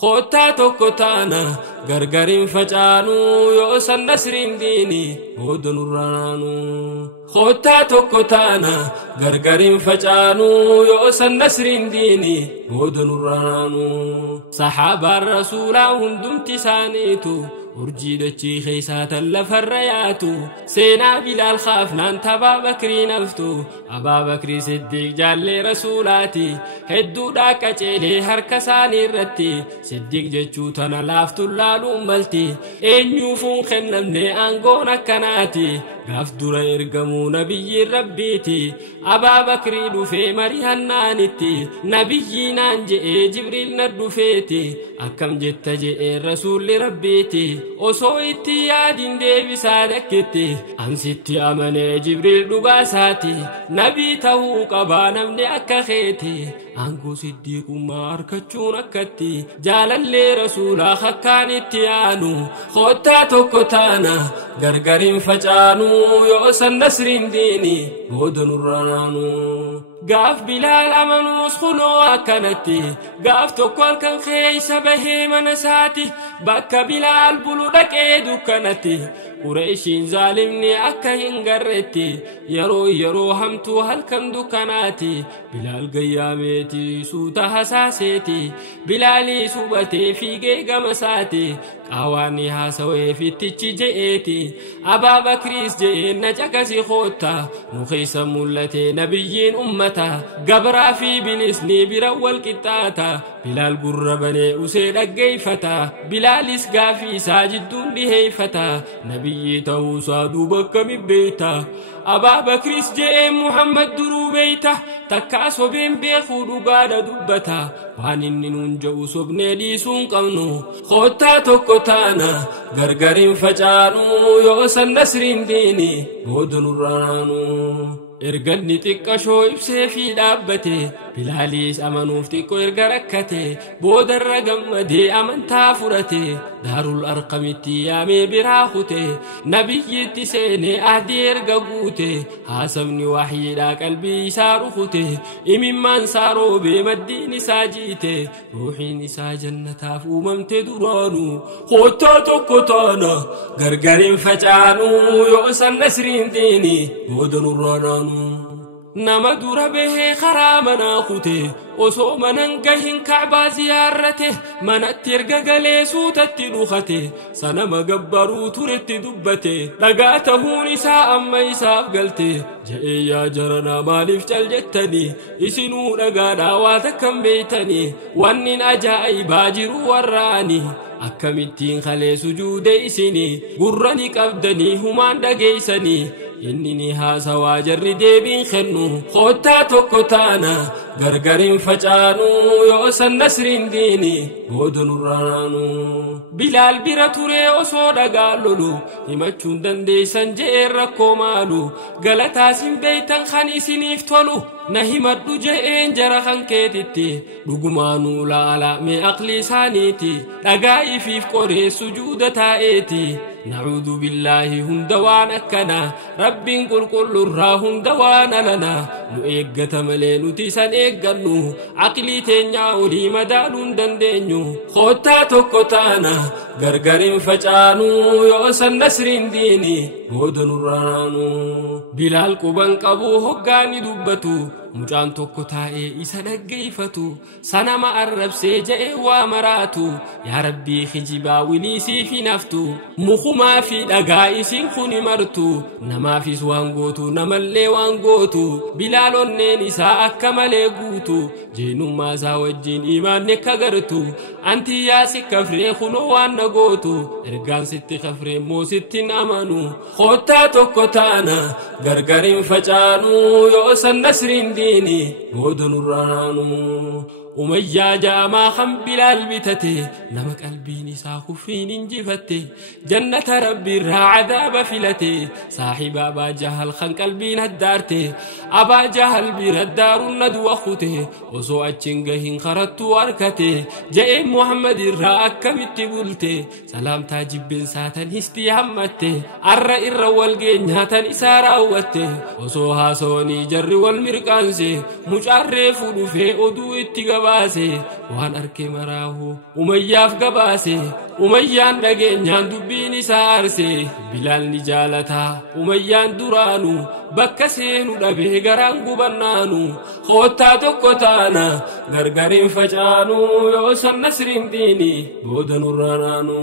خوتا توكوتانا غرغرين فجانو يوسن نسرين ديني ودن رانو خوتا توكوتانا غرغرين فجانو يوسن نسرين ديني ودن رانو صحابة الرسول هندم تسانيتو urjii dachii keeysaatan lafarrayaatu seenaa bilaal khaafnaan tabaa bakrii naftu abaa bakrii siddiiq jaallee rasuulaati hedduudhaa qaceelee harka isaanii irratti siddiiq jechuu tana laaftuun laaluun malti eenyuufuun kennamne aangoon akkanaati gaaf dura ergamuu nabiyyiin rabbiiti abaa bakrii dhufee marihannaanitti nabiyyiinaan je'ee jibriil na dhufeeti akkam jetta je'ee rasuulli rabbiiti osoo itti yaadin deebisaa dakketti ansitti amanee jibriil dhugaasaati nabii ta'uu qabaa namni akka keeti aangoo siddiiqummaa harkachuun akkatti jaalallee rasuulaa akkaan itti aanu khottaa tokko taana gargariin facaanu yoosan nasriin diini booda nurraanaanu gaaf bilaal amanuus kunoo akkanatti gaaf tokko halkan keeysa bahee mana isaati bakka bilaal bulu dhaqee dukkanatti qureeshiin zaalimni akka hin garreetti yeroo hamtuu halkan dukkanaati bilaal gayyaameeti suuta hasaaseeti bilaalii subatee fiigee gama isaati qawaani haasawee fittichi je'eeti abaa bakriis je'een na caqasi khoota nu keessa mul'ate nabiyyiin ummata gabraa fi bilisni bira wal qixxaata bilaal gurra banee usee dhaggeeffata bilaalis gaafii isaa jidduun dhiheeffata nabiyyi ta'uusaa duuba akkamiin beeyta abaa bakriis je'een muhammad duruu beeyta takkaa sobeen beekuu dhugaadha dubbata waan inni nuun jedhu sobnee dhiisuun qabnu khoottaa tokko taana gargariin facaanu yoosan nasriin diini booda nurraanaanu erganni xiqqashoo ibsee fi dhaabbate bilaaliis amanuuf xiqqoo erga rakkate boodarra gammadee amantaa fudhate daarul arqamitti yaamee biraa kute nabiyyitti seenee ahdii erga guute haasabni wahyiidhaa qalbii isaa rukute imimmaan isaa roobee maddiin isaa jiite ruuxiin isaa jannataaf uumamte duraanu khoottaa tokko taana gargariin facaanu yoosan nasriin diini booda nurraanaanu nama dura bahee karaa manaa kute osoo manan gahin ka'baa ziyaarrate manatti erga galee suutatti dhukate sanama gabbaruu turetti dubbate dhagaa ta'uun isaa amma isaaf galte je'ee yaa jaranaa maaliif cal jettanii isinuu dhagaadhaa waa takkan beeytanii wannin ajaa'ibaa jiru warraani akkamittiin kalee sujuude isinii gurrani qabdanii humaan dhageeysanii inni ni haasawaa jarri deebiin kennu khoottaa tokko taana gargariin facaanu yoosan nasriin diini booda nurraanaanu bilaal bira turee osoo dhagaa lolu himachuun dandeeysan je'een rakkoo maalu galataasin beeytan kan isiniif tolu na himadhu je'een jara kan keetitti dhugumaanuu laala mee aqli isaaniiti dhagaa ifiif qoree sujuuda taa'eeti نعوذ بالله هندوان أكنا رب قل قل الراهن دوان لنا نؤيقة ملين تيسان إيقنو عقلي تنعولي مدال دندنو خوتا توكوتانا غرغرين فجانو يوسن نسرين ديني بودن الرانو بلال قبان قبو هقاني دبتو mucaan tokko taa'ee isa dhaggeeffatu sanama arrabsee je'ee waa maraatu yaa rabbii kijibaa wilisii fi naftu mukumaa fi dhagaa isin kuni martu namaafis waan gootu namallee waan gootu bilaal onneen isaa akka malee guutu jeenummaa isaa wajjin imaanne akka gartu anti yaa si kafree kunoo waan na gootu ergaan sitti kafree moo sittin amanu khoottaa tokko taana gargariin facaanu yoosan nasriin diini booda nurraanaanu umayyaa jaamaa kan bilaal bitate nama qalbiin isaa kuffiin injifatte jannata rabbiirraa cadaaba filate saahiba abaa jahal kan qalbiin haddaarte abaa jahal bira daaruun nadwa kute osoo achiin gahin karattuu harkate je'een muhammad irraa akkamitti bulte salaamtaa jibbeen saatan histii hammatte arra irra wal geenyaatan isaa raawwatte osoo haasawanii jarri wal mirqaanse mucaarree fuudhufee oduu itti gaba baase waan arke maraahu umayyaaf gabaase umayyaan dhageenyaan dubbiin isaa arse Bilaal ni jaalata umayyaan duraanu bakka seenu dhabee garaan gubannaanu khoottaa tokko taana gargariin facaanu yoo san nasriin diini booda nurraanaanu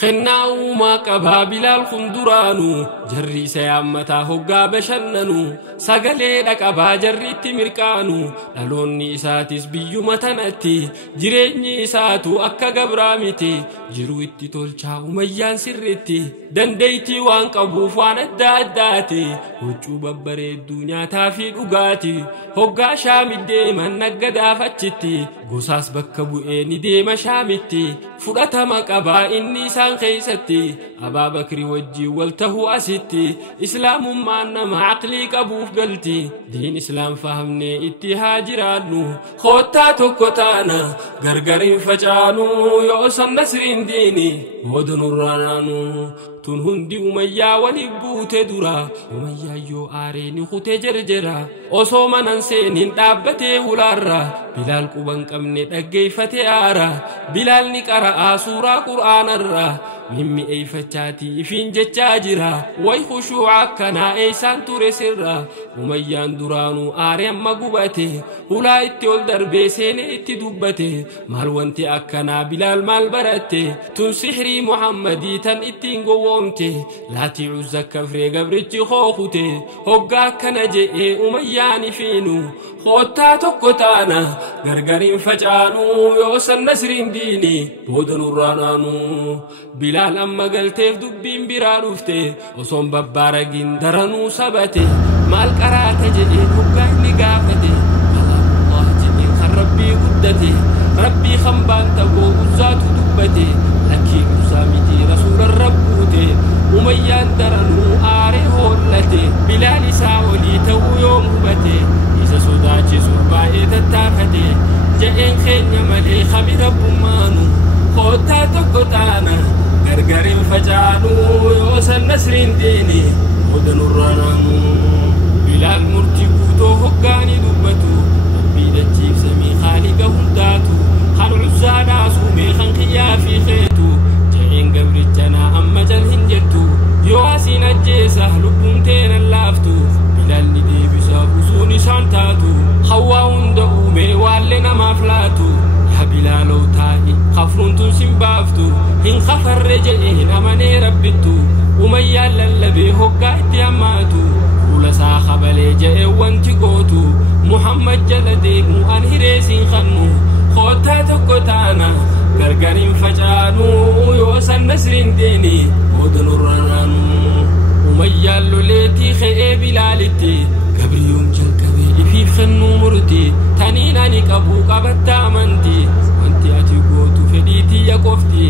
khennaa uumaa qabaa Bilaal kun duraanu jarri isa yaammataa hoggaa bashannanu sagalee dhaqabaa jarriitti mirqaanu dhaloonni isaatis biyyuma tanatti jireenyi isaatu akka gabraa miti jiru itti tolchaa umayyaan sirritti dandeeytii waan qabuuf waan adda addaati huccuu babbareedduu nyaataa fi dhugaati hoggaa Shaamit deeman naggadaaf achitti gosaas bakka bu'ee ni deema Shaamitti fudhatama qabaa inni isaan keessatti Abaa Bakri wajjin wal tahuu asitti islaamummaan nama aqlii qabuuf galti diin islaam fahamnee itti haa jiraannu khoottaa tokko taana gargariin facaanu yoo san nasriin diini booda nurraanaanu tun hundi umayyaa waliif buute dura umayyaa yoo aaree ni kutee jarjara osoo manan seenin dhaabbatee hulaarra Bilaal quban qabne dhaggeeffate aara Bilaal ni qara'aa suuraa qur'aanarra mimmi eeyfachaati ifiin jechaa jira way khushuu'a akkanaa eeysaan ture sirra umayyaan duraanuu aaree amma gubate hulaa itti ol darbee seenee itti dubbate maal wanti akkanaa Bilaal maal baratte tun sihrii Muhammadii tan ittiin gowwoomte laatii Uzza kafree gabrichi khookute hoggaa akkana je'ee umayyaan ifiinu khoottaa tokko taana gargariin facaanu yoo san nasriin diini booda nurraanaanu Bilaal amma galteef dubbiin biraa dhufte osoon babbaaragin daranuu sabate maal qaraata jedhee hoggaa inni gaafate kalaamullah jedhee kan rabbii guddate rabbii kan baanta goo Uzzaatu dubbate lakkii Uzzaa miti rasuulan rabbuute umayyaan daranuu aaree hoollate Bilaal isaa olii ta'uu yoom hubate isa sodaachisu baay'ee tattaafate je'een keenya malee kami rabbummaanu khoottaa tokko taana gargariin facaanu yoo san nasriin diini booda nurraanaanu Bilaal murtii guutoo hoggaanii dubbatu rabbii dachiif samii khaaliqa hundaatu kan Uzzaadhaa suumee kan kiyyaa fi keetu je'een gabrichanaa amma jal hin jettu yoo asiin ajjeesa lubbuun teenan laaftu Bilaal ni deebisa usuun isaan taatu hawaa hunda uumee waalle namaaf laatu yaa Bilaalow taa'i khafruun tun sin baaftu hin khafarre je'een amanee rabbittu umayyaan lallabee hoggaa itti hammaatu fuula saa kabalee je'ee wanti gootu Muhammad jala deemu an hireesiin kannu khoottaa tokko taana gargariin facaanu yoo san nasriin diini booda nurraanaanu umayyaan loleetii ke'ee Bilaalitti gabriyoom jalqabee ifiif kennuu murti taniin ani qabuu qabatta amanti wanti ati gootu fedhiitii yaqofti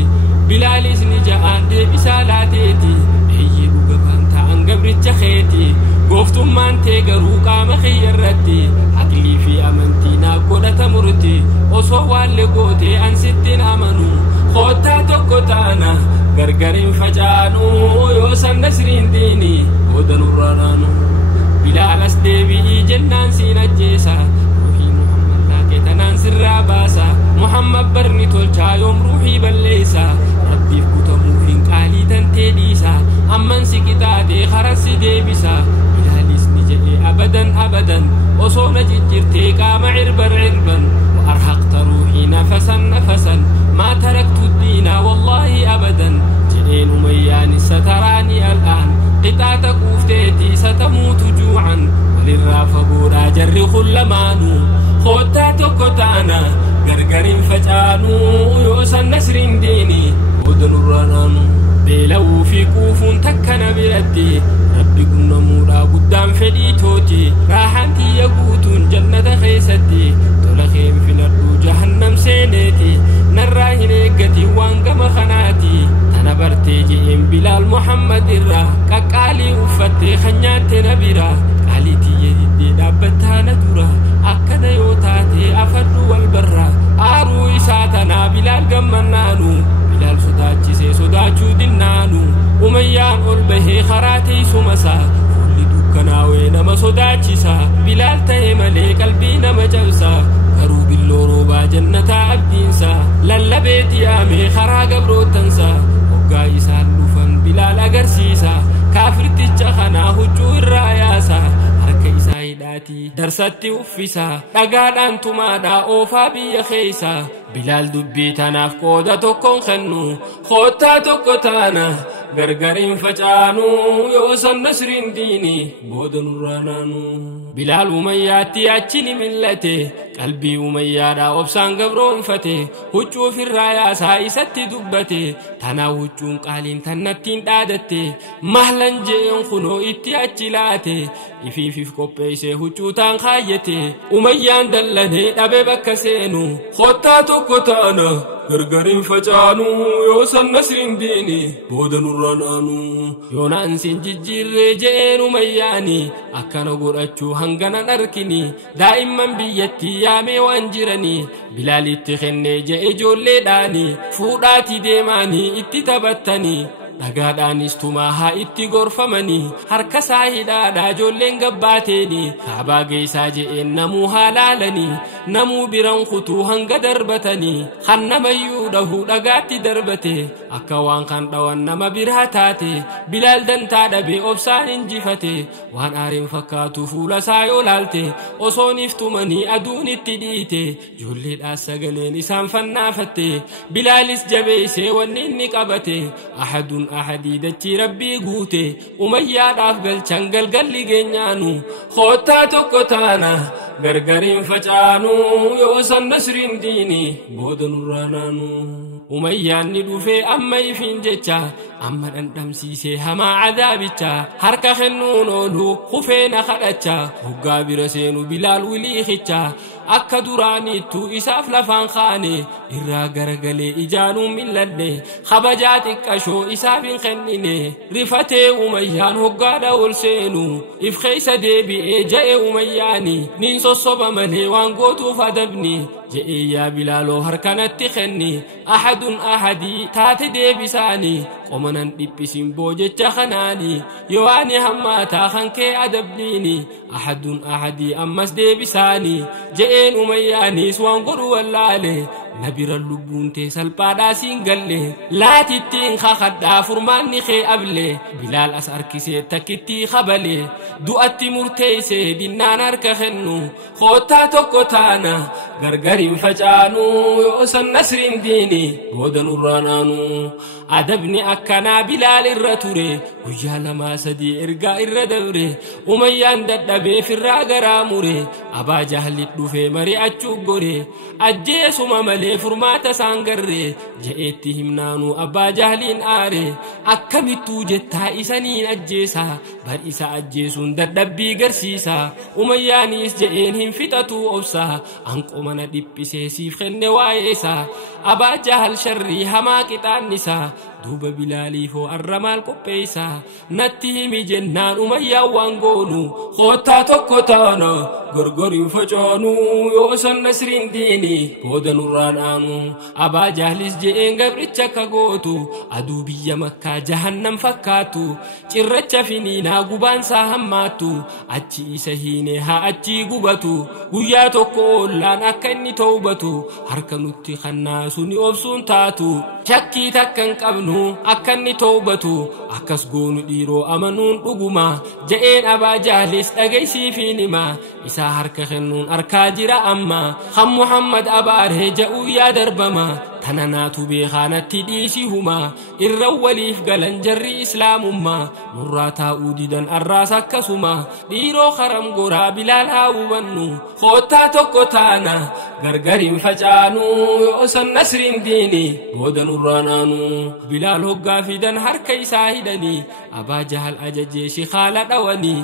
Bilaalis ni ja'aan deebisaa laateeti eeyyee dhuga baantaan gabricha keeti gooftummaan tee garuu qaama kiyyarratti aqlii fi amantii naa godhata murti osoo waalle gootee an sittin amanu khoottaa tokko taana gargariin facaanu yoo san nasriin diini booda nurraanaanu Bilaalas deebi'ii jennaan siin ajjeesa ruuhii Muhammad laaqee tanaan sirraa baasa Muhammad barni tolchaa yoom ruuhii balleessa rabbiif kutamuuf hin qaalii tantee dhiisa amman si qixaatee harassi deebisa Bilaalis ni jedhee abadan abadan osoo na ciccirtee qaama cirban وأرهقت روحي نفسا نفسا ما تركت الدين والله أبدا جئين أميان ستراني الآن قطعت كفتيتي ستموت جوعا وللرافقورا جر خلمانو خوتا تكتانا غرغرين فجانو يوسا نسر ديني ودن الرنانو بيلو في كوف تكنا بردي ربي كنا مورا قدام فديتوتي راحتي يقوت جنة خيستي تلخيم في نردو جهنم سينيتي نراهن اقتي وانقم خناتي تنبرتي جئين بلال محمد الرا كقالي وفتي خنيات نبرا قالي تيجي دابتانا درا أكد يوتاتي أفر والبرا آرو إساتنا بلال قمنانو بلال صداتي سي صداتو دنانو أميان قلبه خراتي سمسا فولي دوكناوي نما صداتي سا بلال تهملي قلبي نما جلسا قروا باللوروبا جنة عبدينسا للبيت يا مي خراق بروتنسا وقاي سالوفن بلال أقرسيسا كافر تجخنا هجو الراياسا harka isaa hidhaati darsatti uffisa dhagaadhaan tumaadhaa oofaa biyya keessa bilaal dubbii tanaaf qooda tokkoon kennu koottaa tokko taana gargariin facaanu yoo san nasriin diini booda nurraa naanu bilaal umayyaatti achi ni millate qalbii umayyaadhaa obsaan gabroonfate huccuuf irraa yaasaa isatti dubbate tanaa huccuun qaaliin tannattiin dhaadatte mahlan je'een kunoo itti achi laate ifiifif qopheessee huccuutaan kaayyate umayyaan dallanee dhabe bakka seenu koottaa tokko taana gargariin facaanu yoo san nasriin diini booda nurraa naanu yoonaan sin jijjiirree je'een umayyaani akkana godhachuu hangana dharkini daa'imman biyyattii yaamee waan jiranii bilaalitti kennee je'e ijoolleedhaani fuudhaatii deemaanii itti taphattanii dhagaadhaanis tumaa haa itti gorfamanii harka isaa hidhaadhaa ijoolleen gabbaateeni kaabaa geessaa je'een namuu haa laalanii namuu biran kutuu hanga darbatanii kan namayyuu dhahuu dhagaatti darbate akka waan kan dhawan nama biraa taate bilaal dantaa dhabee obsaan injifate waan aareen fakkaatu fuula isaa yoo laalte osooniif tumanii aduun itti dhiite ijoolleedhaas sagaleen isaan fannaafatte bilaalis jabeessee wanni inni qabate ahadun ahadii dachii rabbii guute umayyaadhaaf galchan galgalli geenyaanu koottaa tokko taana gargariin facaanu yoo san nasriin diini booda nurraa naanu umayyaan ni dhufee amma ifiin jecha amma dhandhamsiisee hamaa cadaabicha harka kennuun oolu kufee na kadhacha hoggaa bira seenu bilaal wiliikicha akka duraaniittu isaaf lafaan kaane irraa garagalee ijaanuun milladhe kabajaa xiqqashoo isaaf hin kennine rifatee umayyaan hoggaadha ol seenu if keessa deebi'ee ja'e umayyaani nin sossoba malee waan gootuuf adabni je'ee yaa bilaaloo harkanatti kenni ahadun ahadii taate deebisaani qomanan dhiphisin boojecha kanaani yoo ani hammaataa kan kee adabniini ahadun ahadii ammas deebisaani je'een umayyaanis waan godhu wallaale nabira lubbuun tee salphaadhaa siin galle laatittiin kakadhaa furmaanni kee able bilaal as harkisee takkittii kabale du'atti murteessee dinnaan harka kennu koottaa tokko taana gargariin facaanu yoo san nasriin diini booda nurraa naanu adabni akkanaa bilaal irra ture guyyaa lamaa sadii ergaa irra dabre umayyaan dadhabee firraa garaa mure abaa jahlit dhufee mari'achuu gore ajjeesuma malee furmaata isaan garre je'eetti himnaanu abbaa jahliin aare akkamittuu jettaa isaniin ajjeesa bar isa ajjeesuun dadhabbii garsiisa umayyaanis je'een hin fixatu obsa anqomana dhiphisee siif kenne waa'eesa abaa jahal sharrii hamaa qixaannisa duuba bilaaliifoo arramaal qopheessa natti himi jennaan umayyaan waan goonu koottaa tokko taana gargariin facaanu yoo san nasriin diini booda nurraa naanu abaa jahlis je'een gabricha akka gootu aduu biyya makkaa jahannam fakkaatu cirracha finiinaa gubaansaa hammaattu achi isa hiine haa achii gubatu guyyaa tokko ollaan akka inni toobatu harka nutti kannaasu ni obsuun taatu shakkii takkan qabnu akka inni toobatu akkas goonu dhiiroo amanuun dhuguma je'een abaa jahlis dhagaysiifiin hima isaa harka kennuun arkaa jira amma kan muhammad abaaree ja'uu yaa darbama tana naatu beekaanatti dhiisii huma irra waliif galan jarri islaamummaa nurraa taa'uu didan arraas akkasuma dhiiroo karam goraa bilaal haa hubannu koottaa tokko taana gargariin facaanu yoo san nasriin diini booda nurraa naanu bilaal hoggaa fidan harka isaa hidhanii abaa jahal ajajee shikaala dhawanii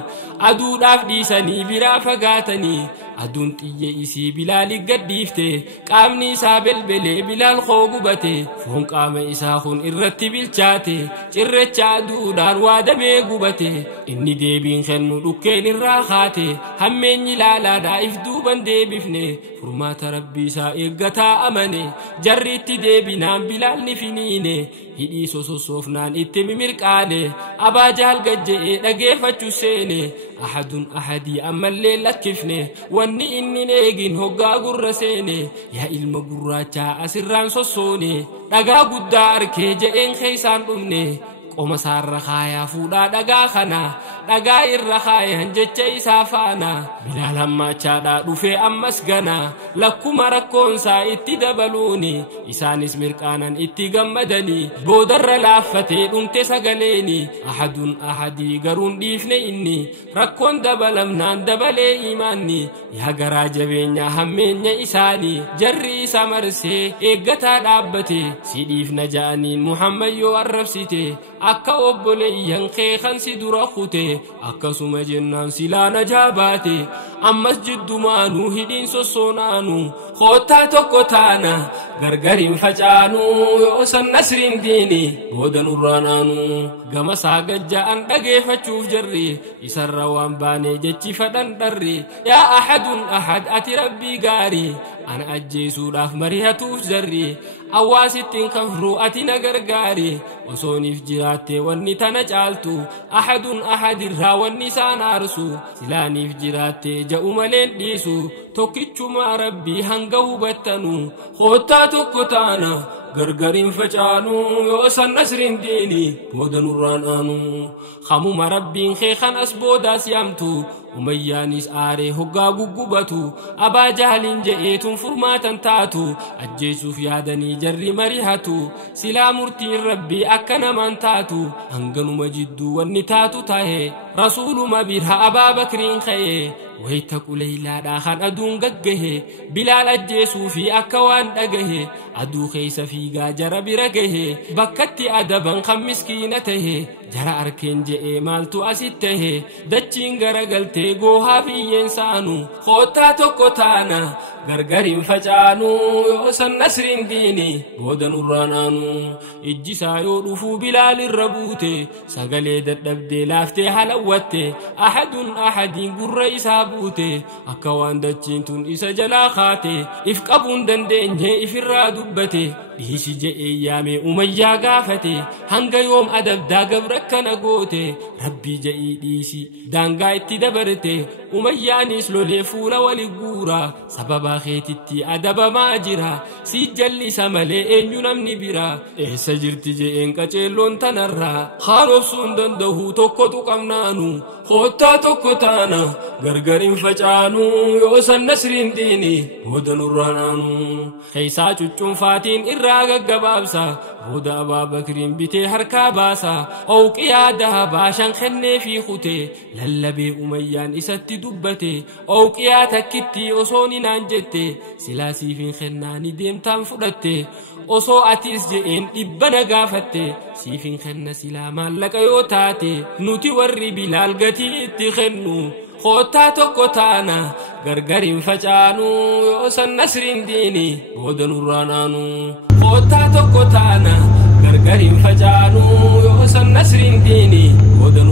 aduudhaaf dhiisanii biraa fagaatanii aduun xiyye isii bilaali gaddiifte qaamni isaa belbelee bilaal koo gubate foon qaama isaa kun irratti bilchaate cirracha aduudhaan waa damee gubate inni deebiin kennu dhukkeen irraa kaate hammeenyi laalaadhaa if duuban deebifne furmaata rabbii isaa eeggataa amane jarriitti deebinaan bilaal ni finiine hidhii sososoofnaan itti mimirqaane abaa jahal gajje'ee dhageeffachuu seene ahadun ahadii ammallee lakkifne wanni inni neegin hoggaa gurra seene yaa ilma gurraachaa asirraan sossoone dhagaa guddaa arkee jedheen keeysaan dhumne qoma saarra kaayaa fuudhaa dhagaa kana dhagaa irra kaayan jecha isaa faana Bilaal hammaachaadhaa dhufee ammas gana lakkuma rakkoonsaa itti dabaluuni isaanis mirqaanan itti gammadanii boodarra laaffatee dhumte sagaleeni ahadun ahadii garuun dhiifne inni rakkoon dabalamnaan dabalee imaanni yaa garaa jabeenyaa hammeenya isaanii jarri isa marsee eeggataa dhaabbate si dhiifna ja'aniin Muhammad yoo arrabsite akka obboleeyyan kee kan si dura kute akkasuma jennaan silaa najaa baate ammas jiddumaanuu hidhiin sossoonaanu koottaa tokko taana gargariin facaanu yoo san nasriin diini booda nurraanaanu gama saagajja'an dhageeffachuuf jarri isarra waan baanee jechi fadhan dharri yaa ahadun ahad ati rabbii gaarii ana ajjeesuudhaaf marihatuuf jarri awwaasittiin kafruu ati na gargaari osooniif jiraattee wanni tana caaltu ahadun ahadirraa wanni isaan aarsu silaaniif jiraattee ja'u maleen dhiisu tokkichuma rabbii hanga hubattanu koottaa tokko taana gargariin facaanu yoo san nasriin diini booda nurraanaanu hamuma rabbiin kee kan as boodaas yaamtu umayyaanis aaree hoggaa guggubatu abaa jahaliin je'eetun furmaatan taatu ajjeesuuf yaadanii jarri marihatu silaa murtiin rabbii akka namaan taatu hanganuma jidduu wanni taatu tahe rasuuluma birha abaa bakriin ka'e wayta qulaylaadhaa kan aduun gaggahe Bilaal ajjeesuufi akka waan dhagahe aduu keeysa fiigaa jara bira gahe bakkatti adaban kan miskiina tahe jara arkeen je'ee maaltu asit tahe dachiin garagaltee goohaa biyyeen saanu koottaa tokko taana gargariin facaanu yoo san nasriin diini booda nurraanaanu ijjisaa yoo dhufuu Bilaal irra buute sagalee dadhabdee laaftee halawwatte ahadun ahadiin gurra isaa buute akka waan dachiin tun isa jalaa kaate if qabuun dandeenye ifirraa dubbate dhiisi je'ee yaamee umayyaa gaafate hanga yoom adabdaa gabra kana goote rabbii je'ii dhiisi daangaa itti dabarte umayyaanis lolee fuula wali guura sababa keetitti adabamaa jira si jallisa malee eenyu namni bira eessa jirti je'een qaceelloon tanarraa haarobsuun danda'u tokkotu qabnaanu koottaa tokko taana gargariin facaanu yoo san nasriin diini booda nurraanaanu keeysaa cuccunfaatiin irraa gaggabaabsa booda abaa bakriin bitee harkaa baasa owqiyaa dahabaa shan kennee fi kute lallabee umayyaan isatti dubbate owqiyaa takkitti osoon inaan jette silaa siifin kennaani deemtaan fudhatte osoo atis je'een dhibbana gaafatte siifin kenna silaa maallaqa yoo taate nuti warri Bilaal gatii itti kennu koottaa tokko taana gargariin facaanu yoo san nasriin diini booda nurraanaanu koottaa tokko taana gargariin facaanu yoo san nasriin diini booda